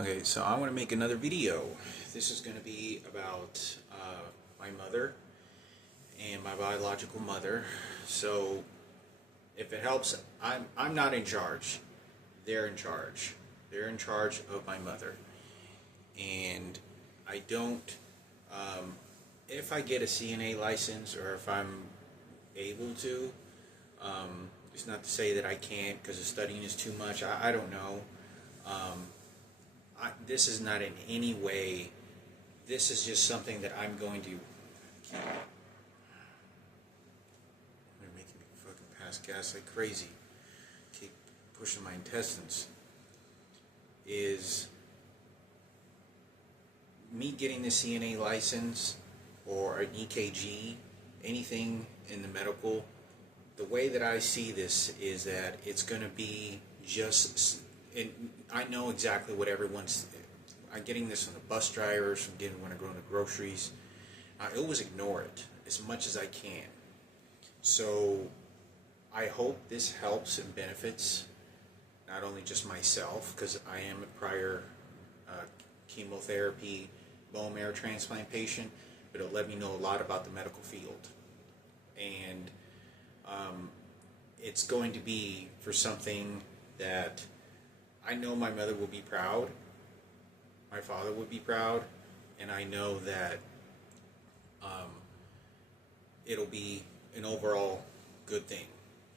Okay, so I want to make another video. This is going to be about my mother and my biological mother. So, if it helps, I'm not in charge. They're in charge. They're in charge of my mother, and I don't. If I get a CNA license, or if I'm able to, it's not to say that I can't because the studying is too much. I don't know. This is not in any way, this is just something that I'm going to, they're making me fucking pass gas like crazy, keep pushing my intestines, is me getting the CNA license or an EKG, anything in the medical. The way that I see this is that it's going to be just, and I know exactly what everyone's. I'm getting this from the bus drivers, from getting when I go to the groceries. I always ignore it as much as I can. So I hope this helps and benefits not only just myself, because I am a prior chemotherapy bone marrow transplant patient, but it'll let me know a lot about the medical field. And it's going to be for something that I know my mother will be proud, my father would be proud, and I know that it'll be an overall good thing,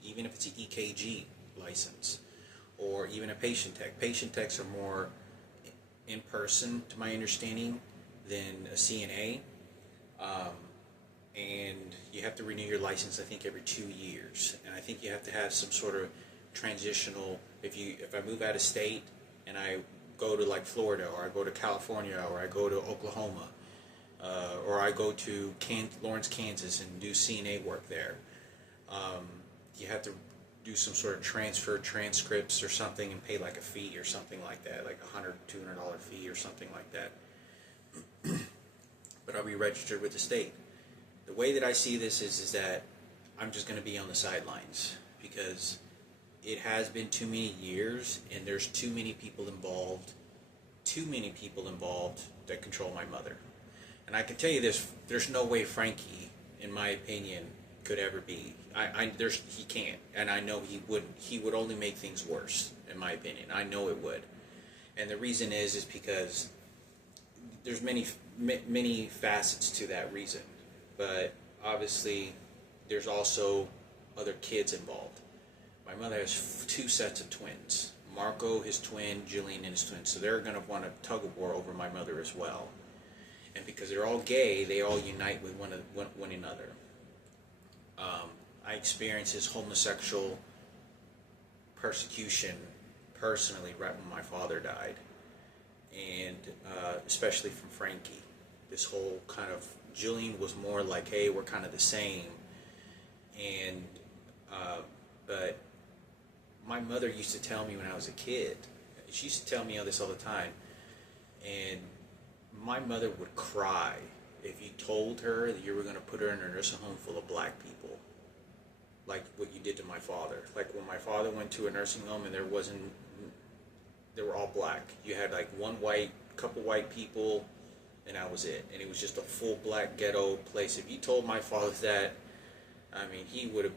even if it's an EKG license or even a patient tech. Patient techs are more in person, to my understanding, than a CNA, and you have to renew your license, I think, every 2 years, and I think you have to have some sort of transitional. If I move out of state and I go to like Florida, or I go to California, or I go to Oklahoma, or I go to Lawrence, Kansas, and do CNA work there, you have to do some sort of transfer transcripts or something and pay like a fee or something like that, like $100, $200 fee or something like that. But I'll be registered with the state. The way that I see this is that I'm just going to be on the sidelines, because it has been too many years, and there's too many people involved that control my mother. And I can tell you this, there's no way Frankie, in my opinion, could ever be. He can't, and I know he wouldn't. He would only make things worse, in my opinion. I know it would. And the reason is because there's many facets to that reason. But obviously, there's also other kids involved. My mother has 2 sets of twins. Marco, his twin, Jillian, and his twin. So they're going to want a tug of war over my mother as well. And because they're all gay, they all unite with one another. I experienced his homosexual persecution personally right when my father died. And especially from Frankie. This whole kind of, Jillian was more like, hey, we're kind of the same. And, but my mother used to tell me when I was a kid, she used to tell me all this all the time, and my mother would cry if you told her that you were going to put her in a nursing home full of black people, like what you did to my father. Like when my father went to a nursing home and they were all black. You had like one white, couple white people, and that was it. And it was just a full black ghetto place. If you told my father that, I mean, he would have,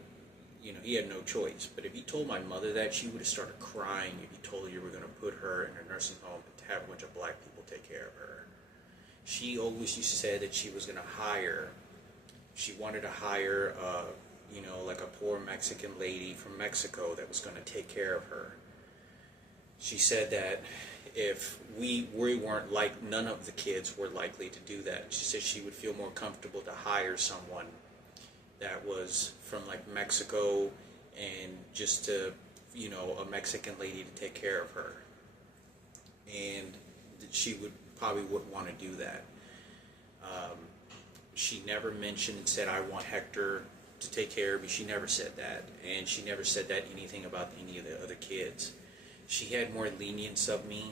he had no choice. But if you told my mother that, she would have started crying if you told her you were going to put her in a nursing home and have a bunch of black people take care of her. She always used to say that she was going to she wanted to hire, like a poor Mexican lady from Mexico that was going to take care of her. She said that if we weren't, like, none of the kids were likely to do that. She said she would feel more comfortable to hire someone that was from like Mexico, and just to, a Mexican lady to take care of her. And she wouldn't want to do that. She never mentioned and said, I want Hector to take care of me. She never said that. And she never said that anything about any of the other kids. She had more lenience of me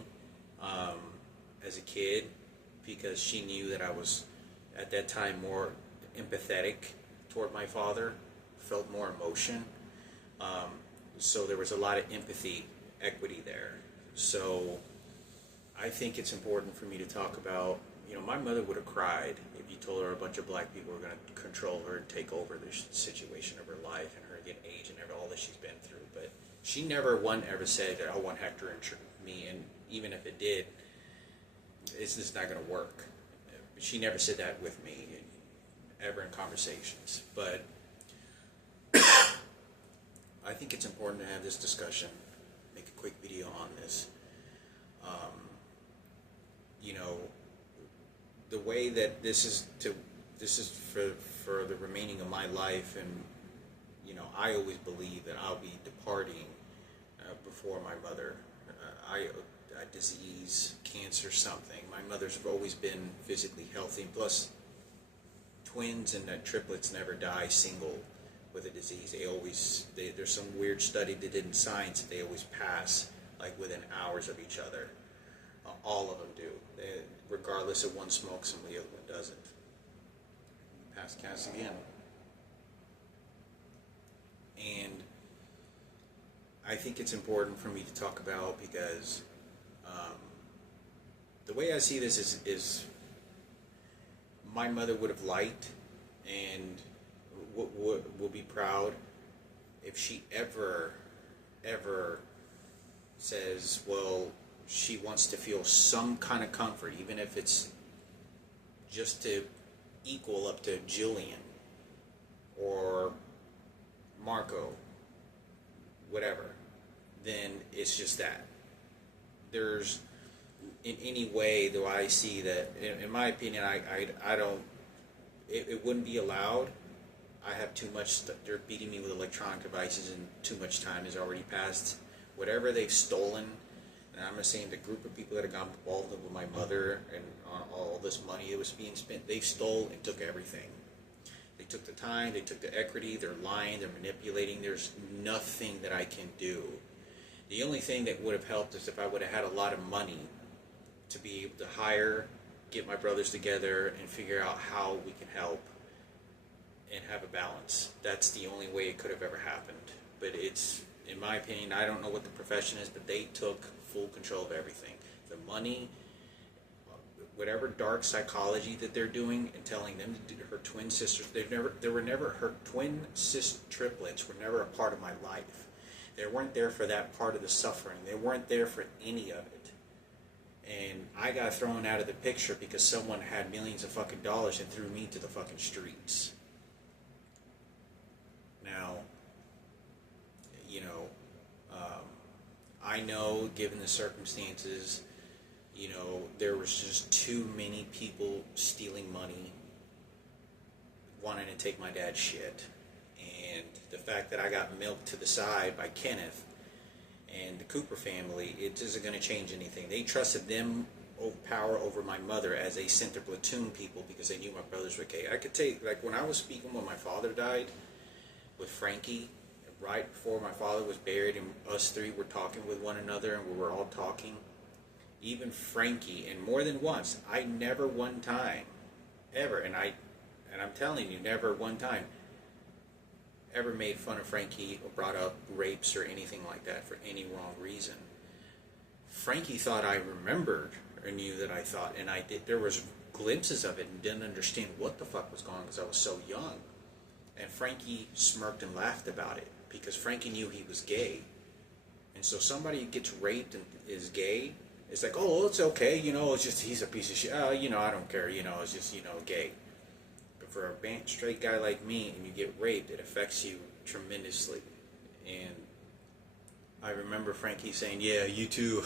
as a kid, because she knew that I was, at that time, more empathetic toward my father, felt more emotion. So there was a lot of empathy, equity there. So I I think it's important for me to talk about, my mother would have cried if you told her a bunch of black people were going to control her and take over the situation of her life and her getting age and all that she's been through. But she never ever said that I want Hector and me, and even if it did, it's just not going to work. She never said that with me ever in conversations. But I think it's important to have this discussion, make a quick video on this. The way that this is for the remaining of my life, and I always believe that I'll be departing before my mother. A disease, cancer, something. My mother's always been physically healthy, and plus twins and triplets never die single with a disease. There's some weird study they did in science that they always pass like within hours of each other. All of them do. Regardless of one smokes and the other one doesn't. Pass cast again. And I think it's important for me to talk about because the way I see this is my mother would have liked and will be proud if she ever says, well, she wants to feel some kind of comfort, even if it's just to equal up to Jillian or Marco, whatever, then it's just that. There's, in any way, though, I see that, in my opinion, I don't, it wouldn't be allowed. I have too much, they're beating me with electronic devices and too much time has already passed. Whatever they've stolen, and I'm not saying the group of people that have gotten involved with my mother and all this money that was being spent, they stole and took everything. They took the time, they took the equity, they're lying, they're manipulating. There's nothing that I can do. The only thing that would have helped is if I would have had a lot of money to be able to get my brothers together and figure out how we can help and have a balance. That's the only way it could have ever happened. But it's, in my opinion, I don't know what the profession is, but they took full control of everything. The money, whatever dark psychology that they're doing and telling them to do, her twin sisters, her twin triplets were never a part of my life. They weren't there for that part of the suffering. They weren't there for any of it. And I got thrown out of the picture because someone had millions of fucking dollars and threw me to the fucking streets. Now, I know, given the circumstances, there was just too many people stealing money, wanting to take my dad's shit. And the fact that I got milked to the side by Kenneth and the Cooper family, it isn't going to change anything. They trusted them power over my mother as they sent their platoon people because they knew my brothers were gay. I could take, like when I was speaking when my father died with Frankie, right before my father was buried, and us three were talking with one another and we were all talking. Even Frankie, and more than once, I never one time, ever, and I'm telling you, never one time, ever made fun of Frankie or brought up rapes or anything like that for any wrong reason. Frankie thought I remembered or knew that I thought, and I did. There was glimpses of it and didn't understand what the fuck was going on because I was so young. And Frankie smirked and laughed about it because Frankie knew he was gay. And so somebody gets raped and is gay, it's like, oh, it's okay, it's just, he's a piece of shit. I don't care, it's just, gay. But for a straight guy like me and you get raped, it affects you tremendously. And I remember Frankie saying, yeah, you too.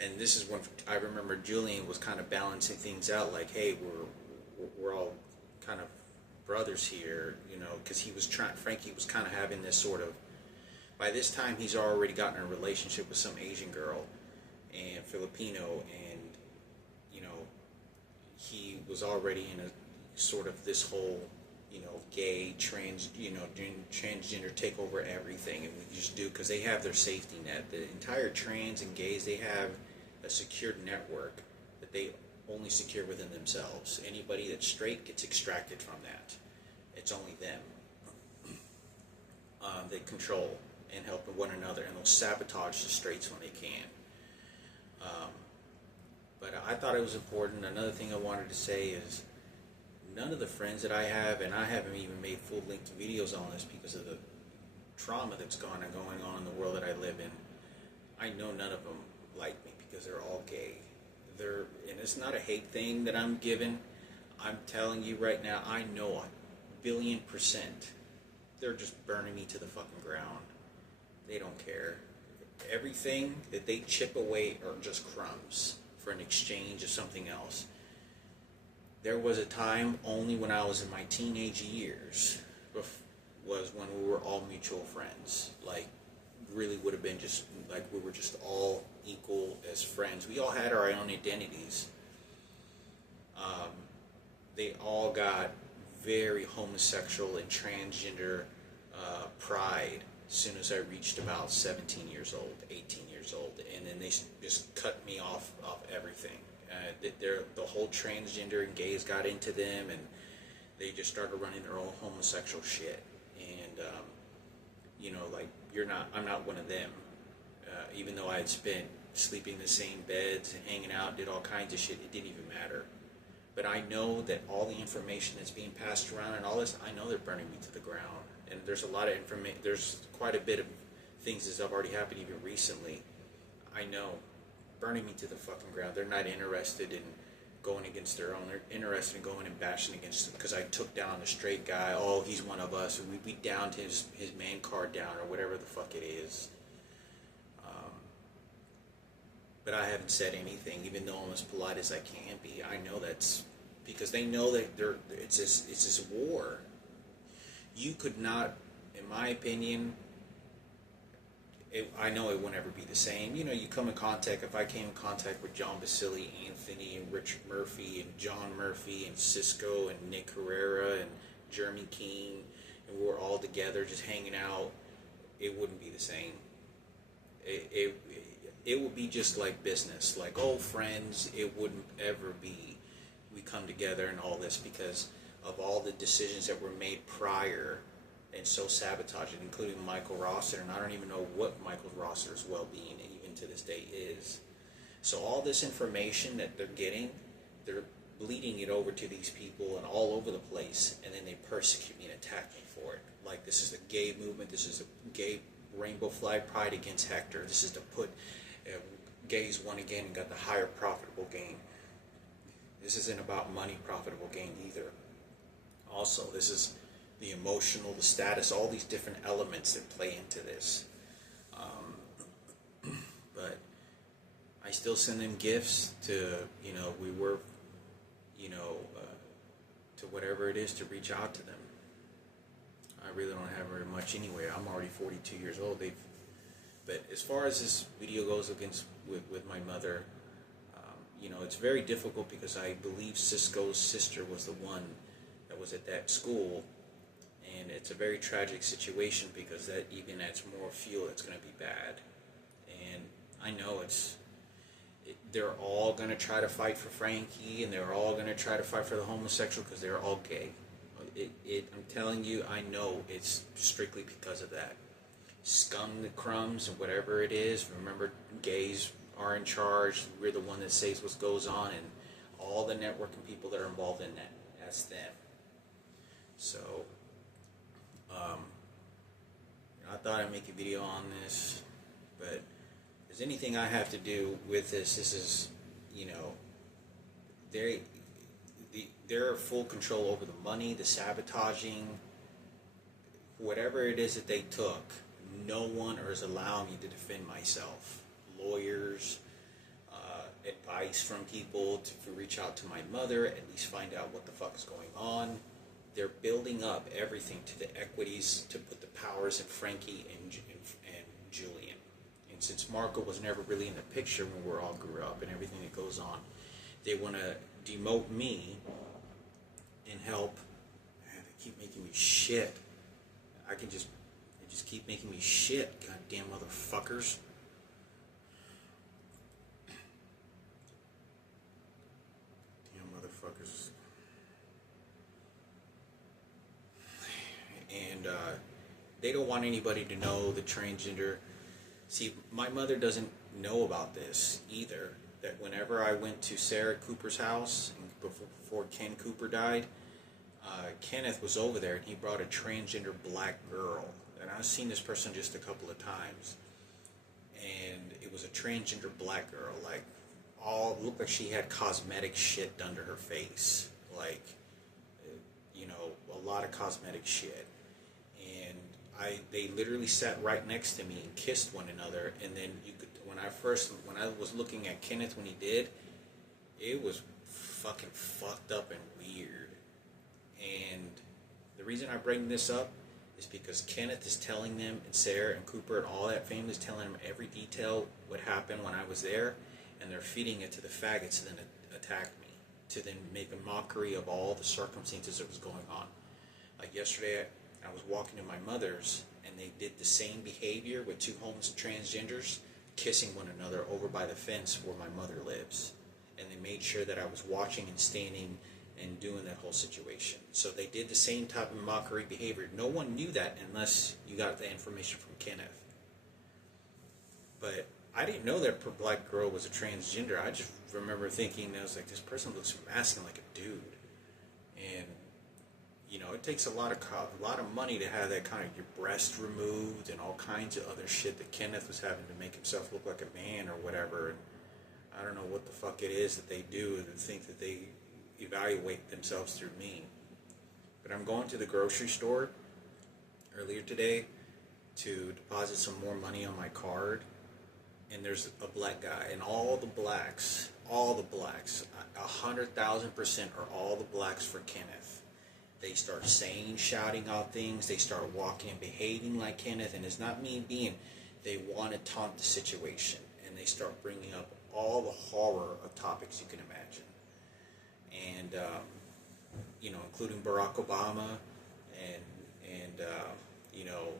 And this is when I remember Julian was kind of balancing things out, like, hey, we're all kind of brothers here, because Frankie was kind of having this sort of, by this time he's already gotten a relationship with some Asian girl and Filipino, and he was already in a sort of this whole gay transgender take over everything, and we just do because they have their safety net. The entire trans and gays, they have a secured network that they only secure within themselves. Anybody that's straight gets extracted from that. It's only them. They control and help one another, and they'll sabotage the straights when they can. Um, but I thought it was important. Another thing I wanted to say is none of the friends that I have, and I haven't even made full-length videos on this because of the trauma that's going on in the world that I live in. I know none of them like me because they're all gay. And it's not a hate thing that I'm giving. I'm telling you right now, I know 1,000,000,000%. They're just burning me to the fucking ground. They don't care. Everything that they chip away are just crumbs for an exchange of something else. There was a time only when I was in my teenage years was when we were all mutual friends. Like, really would have been just like we were just all equal as friends. We all had our own identities. They all got very homosexual and transgender pride as soon as I reached about 17 years old, 18 years old, and then they just cut me off everything. The whole transgender and gays got into them, and they just started running their own homosexual shit. And like I'm not one of them. Even though I had spent sleeping in the same beds and hanging out, did all kinds of shit, it didn't even matter. But I know that all the information that's being passed around and all this, I know they're burning me to the ground. And there's a lot of information, there's quite a bit of things that have already happened even recently. I know, burning me to the fucking ground. They're not interested in going against their own. They're interested in going and bashing against them because I took down the straight guy. Oh, he's one of us. And we downed his man card down or whatever the fuck it is. But I haven't said anything, even though I'm as polite as I can be. I know that's because they know that it's this war. You could not, in my opinion, I know it won't ever be the same. You come in contact, if I came in contact with John Basili, Anthony, and Richard Murphy, and John Murphy, and Cisco, and Nick Herrera, and Jeremy King, and we were all together just hanging out, it wouldn't be the same. It would be just like business, like old friends. It wouldn't ever be we come together and all this because of all the decisions that were made prior and so sabotaging, including Michael Rosser, and I don't even know what Michael Rosser's well-being even to this day is. So all this information that they're getting, they're bleeding it over to these people and all over the place, and then they persecute me and attack me for it. Like, this is the gay movement, this is a gay rainbow flag pride against Hector, this is to put gays won again and got the higher profitable gain. This isn't about money profitable gain either. Also, this is the emotional, the status, all these different elements that play into this. But I still send them gifts to, to whatever it is to reach out to them. I really don't have very much anyway. I'm already 42 years old. But as far as this video goes with my mother, it's very difficult because I believe Cisco's sister was the one that was at that school, and it's a very tragic situation because that even adds more fuel that's going to be bad. And I know they're all going to try to fight for Frankie, and they're all going to try to fight for the homosexual because they're all gay. I'm telling you, I know it's strictly because of that. Scum the crumbs and whatever it is. Remember, gays are in charge. We're the one that says what goes on, and all the networking people that are involved in that, that's them. So, I thought I'd make a video on this, but if there's anything I have to do with this is, they're full control over the money, the sabotaging, whatever it is that they took. No one is allowing me to defend myself. Lawyers, advice from people to reach out to my mother, at least find out what the fuck is going on. They're building up everything to the equities to put the powers in Frankie and Julian. And since Marco was never really in the picture when we all grew up and everything that goes on, they want to demote me and help. Man, they keep making me shit. They just keep making me shit, goddamn motherfuckers. Damn motherfuckers. And they don't want anybody to know the transgender. See, my mother doesn't know about this either. That whenever I went to Sarah Cooper's house before Ken Cooper died, Kenneth was over there and he brought a transgender black girl. And I've seen this person just a couple of times. And it was a transgender black girl. Like, all looked like she had cosmetic shit done to her face. Like, you know, a lot of cosmetic shit. And they literally sat right next to me and kissed one another. And then you could, when I was looking at Kenneth when he did, it was fucking fucked up and weird. And the reason I bring this up is because Kenneth is telling them, and Sarah and Cooper and all that family is telling them every detail what happened when I was there, and they're feeding it to the faggots to then attack me, to then make a mockery of all the circumstances that was going on. Like yesterday, I was walking to my mother's, and they did the same behavior with two homeless transgenders kissing one another over by the fence where my mother lives. And they made sure that I was watching and standing and doing that whole situation. So they did the same type of mockery behavior. No one knew that unless you got the information from Kenneth. But I didn't know that black girl was a transgender. I just remember thinking, I was like, this person looks masculine like a dude. And, you know, it takes a lot of money to have that kind of your breast removed and all kinds of other shit that Kenneth was having to make himself look like a man or whatever. And I don't know what the fuck it is that they do and think that they evaluate themselves through me. But I'm going to the grocery store earlier today to deposit some more money on my card, and there's a black guy, and all the blacks, 100,000% are all the blacks for Kenneth. They start saying, shouting out things, they start walking and behaving like Kenneth, and it's not me being, they want to taunt the situation, and they start bringing up all the horror of topics you can imagine. And you know, including Barack Obama, and you know,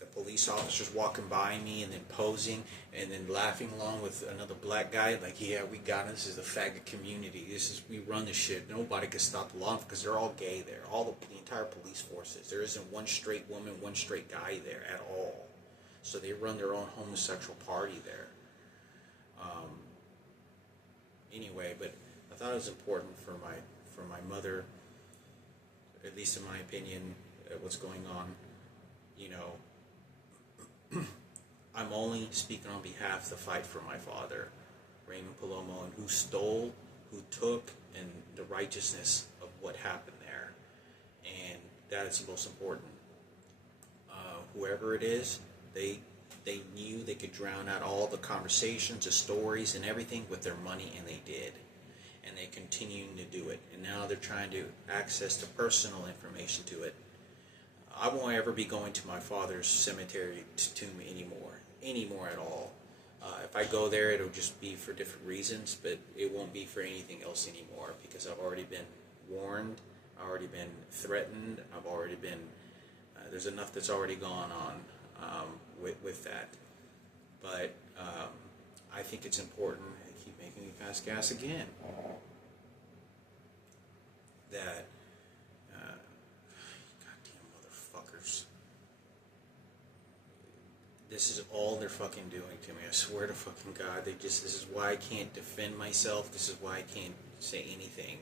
the police officers walking by me and then posing and then laughing along with another black guy, like, yeah, we got it. This is the faggot community. We run this shit. Nobody can stop the law because they're all gay there. The entire police forces. There isn't one straight woman, one straight guy there at all. So they run their own homosexual party there. Anyway, but I thought it was important for my mother, at least in my opinion, what's going on. You know, I'm only speaking on behalf of the fight for my father, Raymond Palomo, and who stole, who took, and the righteousness of what happened there. And that is the most important. Whoever it is, they knew they could drown out all the conversations, the stories, and everything with their money, and they did. And they continuing to do it. And now they're trying to access the personal information to it. I won't ever be going to my father's cemetery tomb anymore at all. If I go there, it'll just be for different reasons, but it won't be for anything else anymore, because I've already been warned, I've already been threatened, I've already been, there's enough that's already gone on with that. But I think it's important, I keep making me pass gas again, that goddamn motherfuckers, this is all they're fucking doing to me. I swear to fucking God, this is why I can't defend myself, this is why I can't say anything.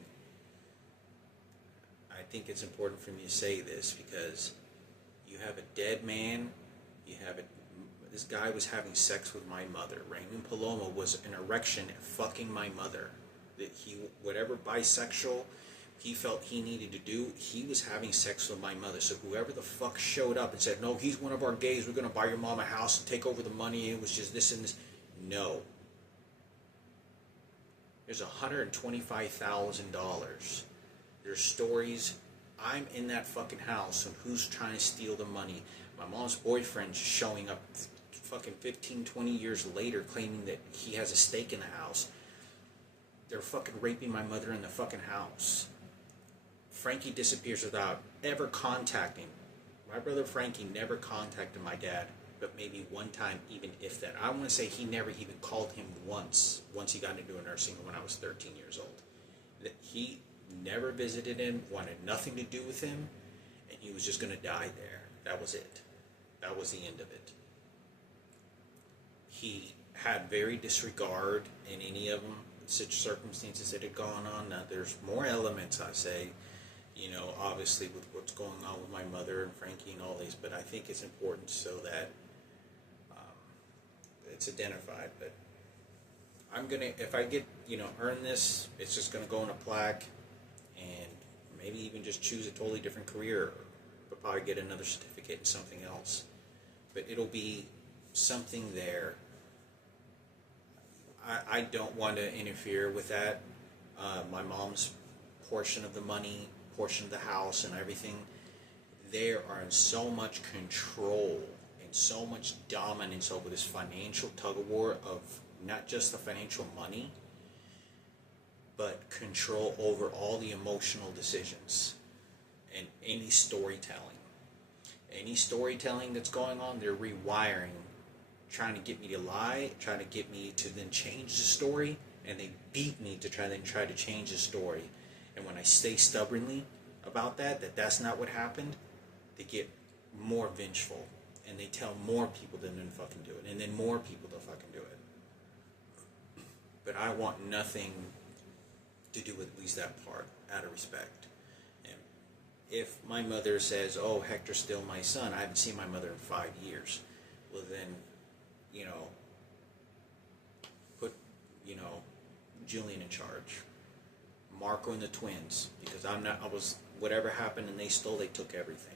I think it's important for me to say this, because you have a dead man, this guy was having sex with my mother. Raymond Palomo was an erection fucking my mother. That whatever bisexual he felt he needed to do, he was having sex with my mother. So whoever the fuck showed up and said, no, he's one of our gays, we're going to buy your mom a house and take over the money, it was just this and this. No. There's $125,000. There's stories. I'm in that fucking house, and who's trying to steal the money? My mom's boyfriend showing up fucking 15, 20 years later claiming that he has a stake in the house. They're fucking raping my mother in the fucking house. Frankie disappears without ever contacting. My brother Frankie never contacted my dad, but maybe one time, even if that. I want to say he never even called him once he got into a nursing home when I was 13 years old. That he never visited him, wanted nothing to do with him, and he was just going to die there. That was it. That was the end of it. He had very disregard in any of them, such circumstances that had gone on. Now, there's more elements, I say, obviously with what's going on with my mother and Frankie and all these, but I think it's important so that it's identified. But I'm gonna, if I get, earn this, it's just gonna go on a plaque, and maybe even just choose a totally different career, but probably get another certificate in something else. But it'll be something there. I don't want to interfere with that. My mom's portion of the money, portion of the house, and everything, they are in so much control and so much dominance over this financial tug of war of not just the financial money, but control over all the emotional decisions and any storytelling. Any storytelling that's going on, they're rewiring, trying to get me to lie, trying to get me to then change the story, and they beat me to try to change the story. And when I stay stubbornly about that's not what happened, they get more vengeful, and they tell more people to then fucking do it, and then more people to fucking do it. But I want nothing to do with at least that part, out of respect. And if my mother says, "Oh, Hector's still my son," I haven't seen my mother in 5 years. Well, then, put, Julian in charge. Marco and the twins, because whatever happened and they took everything.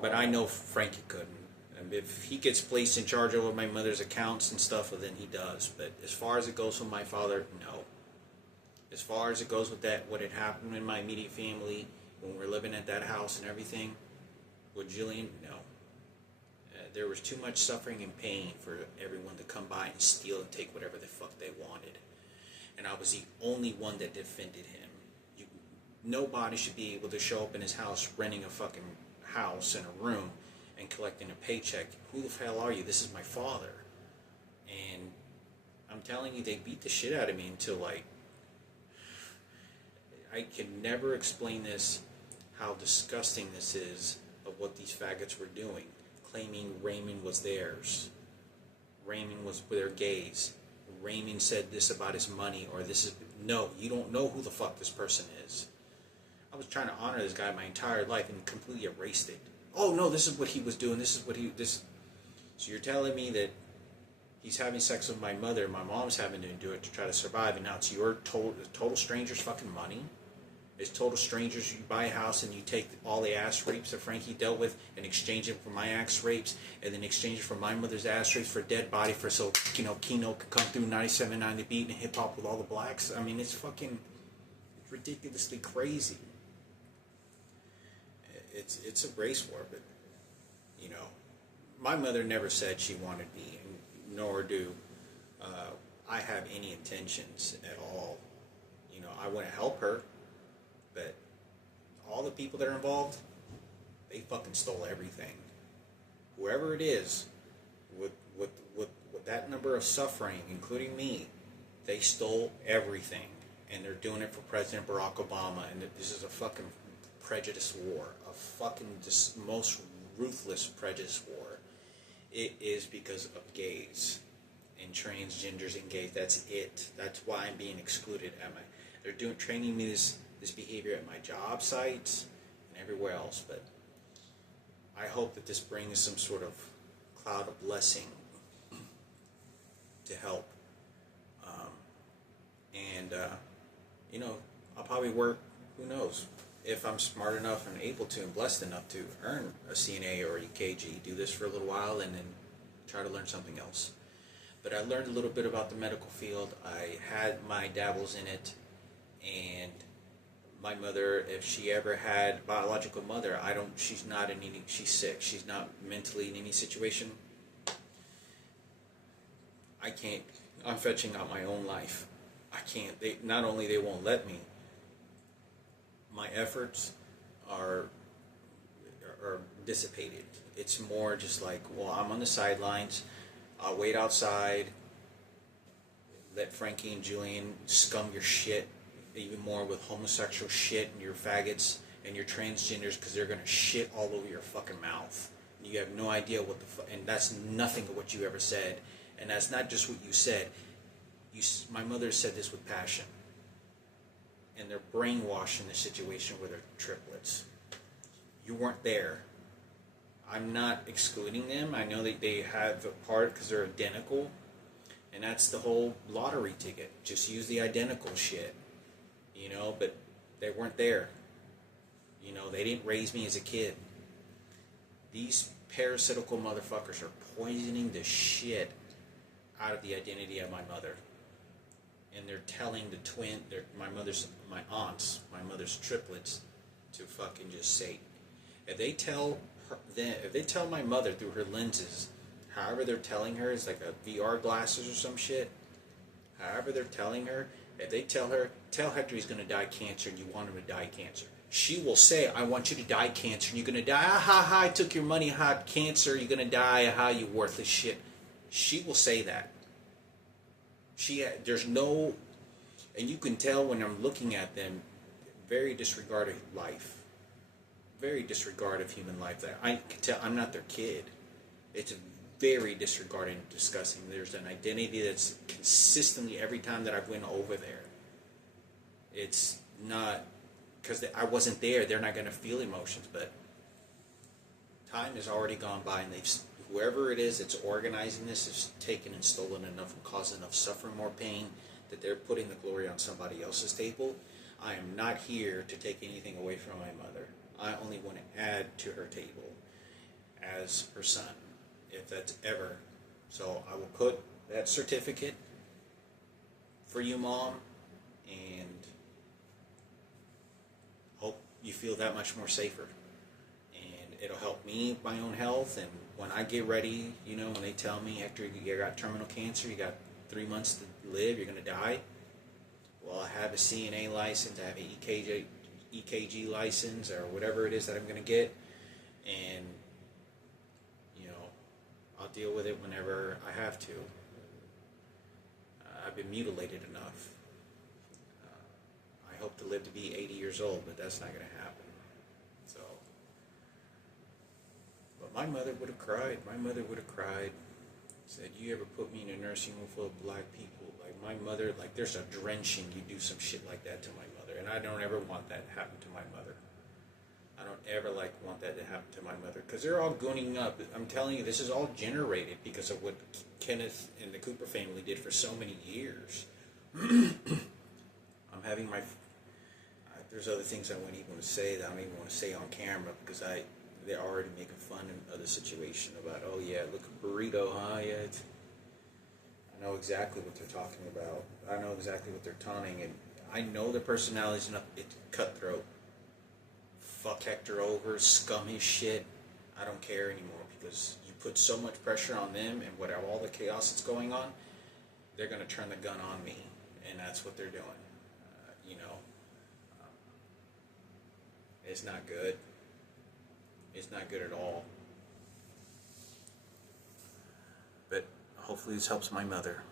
But I know Frankie couldn't. And if he gets placed in charge over my mother's accounts and stuff, well, then he does. But as far as it goes with my father, no. As far as it goes with what had happened in my immediate family, when we were living at that house and everything, with Julian, no. There was too much suffering and pain for everyone to come by and steal and take whatever the fuck they wanted. And I was the only one that defended him. Nobody should be able to show up in his house renting a fucking house and a room and collecting a paycheck. Who the hell are you? This is my father. And I'm telling you, they beat the shit out of me until I can never explain this, how disgusting this is of what these faggots were doing, claiming Raymond was theirs. Raymond was their gays. Raymond said this about his money, or this is... No, you don't know who the fuck this person is. I was trying to honor this guy my entire life and completely erased it. Oh no, this is what he was doing, So you're telling me that he's having sex with my mother, my mom's having to do it to try to survive, and now it's your total stranger's fucking money? It's total strangers. You buy a house and you take all the ass rapes that Frankie dealt with and exchange it for my ass rapes, and then exchange it for my mother's ass rapes for dead body, so Keno could come through 97.9 The Beat and hip hop with all the blacks. I mean, it's ridiculously crazy. It's a race war, but my mother never said she wanted me, nor do I have any intentions at all. I want to help her. But all the people that are involved, they fucking stole everything. Whoever it is, with that number of suffering, including me, they stole everything. And they're doing it for President Barack Obama. And this is a fucking prejudice war. A fucking most ruthless prejudice war. It is because of gays and transgenders and gays. That's it. That's why I'm being excluded. They're training me this behavior at my job sites and everywhere else, but I hope that this brings some sort of cloud of blessing to help. I'll probably work, who knows, if I'm smart enough and able to and blessed enough to earn a CNA or a UKG, do this for a little while and then try to learn something else. But I learned a little bit about the medical field. I had my dabbles in it, and my mother, if she ever had biological mother, she's sick. She's not mentally in any situation. I'm fetching out my own life. I can't. Not only they won't let me, my efforts are dissipated. It's more just like, well, I'm on the sidelines. I'll wait outside. Let Frankie and Julian scum your shit even more with homosexual shit and your faggots and your transgenders, because they're going to shit all over your fucking mouth. You have no idea what and that's nothing of what you ever said, And that's not just what you said. My mother said this with passion. And they're brainwashed in the situation where they're triplets. You weren't there. I'm not excluding them. I know that they have a part because they're identical. And that's the whole lottery ticket. Just use the identical shit. But they weren't there. They didn't raise me as a kid. These parasitical motherfuckers are poisoning the shit out of the identity of my mother. And they're telling my aunts, my mother's triplets, to fucking just say, if they tell my mother through her lenses, however they're telling her, it's like a VR glasses or some shit, however they're telling her, if they tell Hector he's going to die cancer and you want him to die cancer, she will say, I want you to die cancer and you're going to die, I took your money, cancer, you're going to die, you worthless shit. She will say that. There's no, and you can tell when I'm looking at them, very disregard of life, very disregard of human life. That I can tell I'm not their kid. It's very disregarding and disgusting. There's an identity that's consistently every time that I've went over there. It's not because I wasn't there. They're not going to feel emotions, but time has already gone by, and whoever it is that's organizing this has taken and stolen enough and caused enough suffering, more pain, that they're putting the glory on somebody else's table. I am not here to take anything away from my mother. I only want to add to her table as her son, if that's ever. So I will put that certificate for you, Mom, and hope you feel that much more safer. It'll help me with my own health, and when I get ready, when they tell me, Hector, you got terminal cancer, you got 3 months to live, you're going to die. Well, I have a CNA license, I have an EKG license, or whatever it is that I'm going to get, and, I'll deal with it whenever I have to. I've been mutilated enough. I hope to live to be 80 years old, but that's not going to happen. But my mother would have cried. My mother would have cried. Said, you ever put me in a nursing home full of black people? Like my mother, like there's a drenching. You do some shit like that to my mother. And I don't ever want that to happen to my mother. I don't ever want that to happen to my mother. Because they're all gooning up. I'm telling you, this is all generated because of what Kenneth and the Cooper family did for so many years. I'm having there's other things I wouldn't even want to say that I don't even want to say on camera because they're already making fun in other situation about, oh yeah, look at burrito, huh? Yeah, I know exactly what they're talking about. I know exactly what they're taunting, and I know their personality's enough. It's cutthroat. Fuck Hector over, scum his shit. I don't care anymore because you put so much pressure on them and whatever all the chaos that's going on, they're going to turn the gun on me, and that's what they're doing. It's not good. It's not good at all. But hopefully this helps my mother.